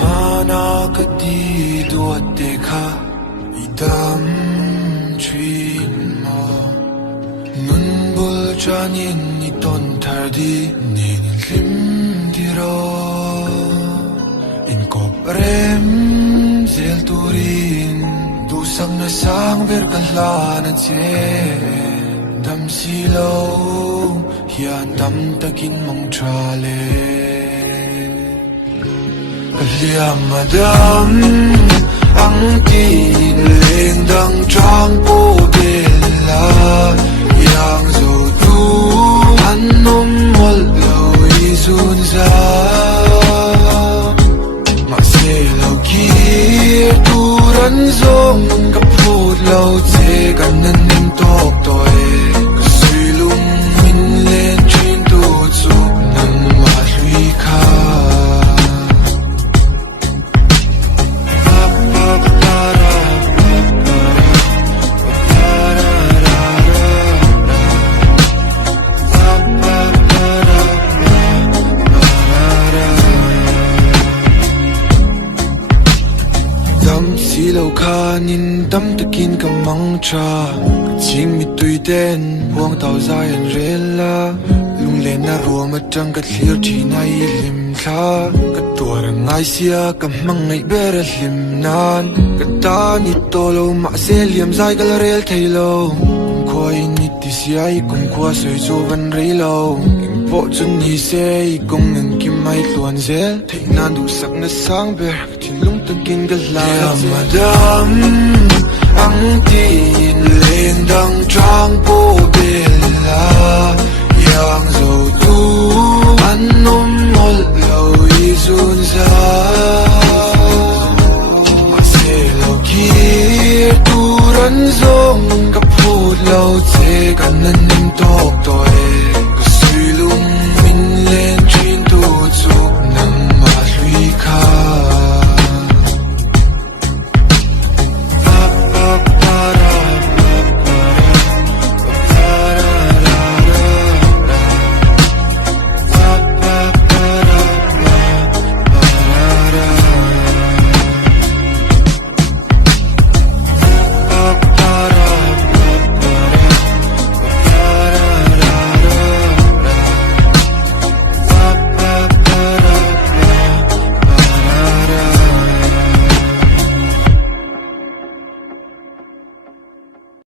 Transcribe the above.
Mana kati duat dekha idam chin mo nun bul janin ni ton thardi nin lim diro in ko prem zel turin du sang na sang ver kalana che dam silo hian dam takin mong trale liam madam ang tin leng dang trang po bella yang zo tu an nom mol lo isun za ma se lo ki turan zo mun ka phut lo che kan nan nim tok toy ka sui lung min len chin tu chu nan ma hlui kha lâu kha nin tâm takin ka mang cha ching mi tui ten huang tao zai an rela lung le na ro ma tang ka thlir thi nai lim kha ka tor ngai sia ka mang ngai ber lim nan ka ta ni to lo ma se liam zai ka rel thei lo khoi ni ti sia I kum khwa soi zo van rei lo po chun ni se I kum nang kim mai tuan zel thei na du sak na sang ber thin lung takin ka la madam ang tin leng dang trang po bella yang zo tu an nom mol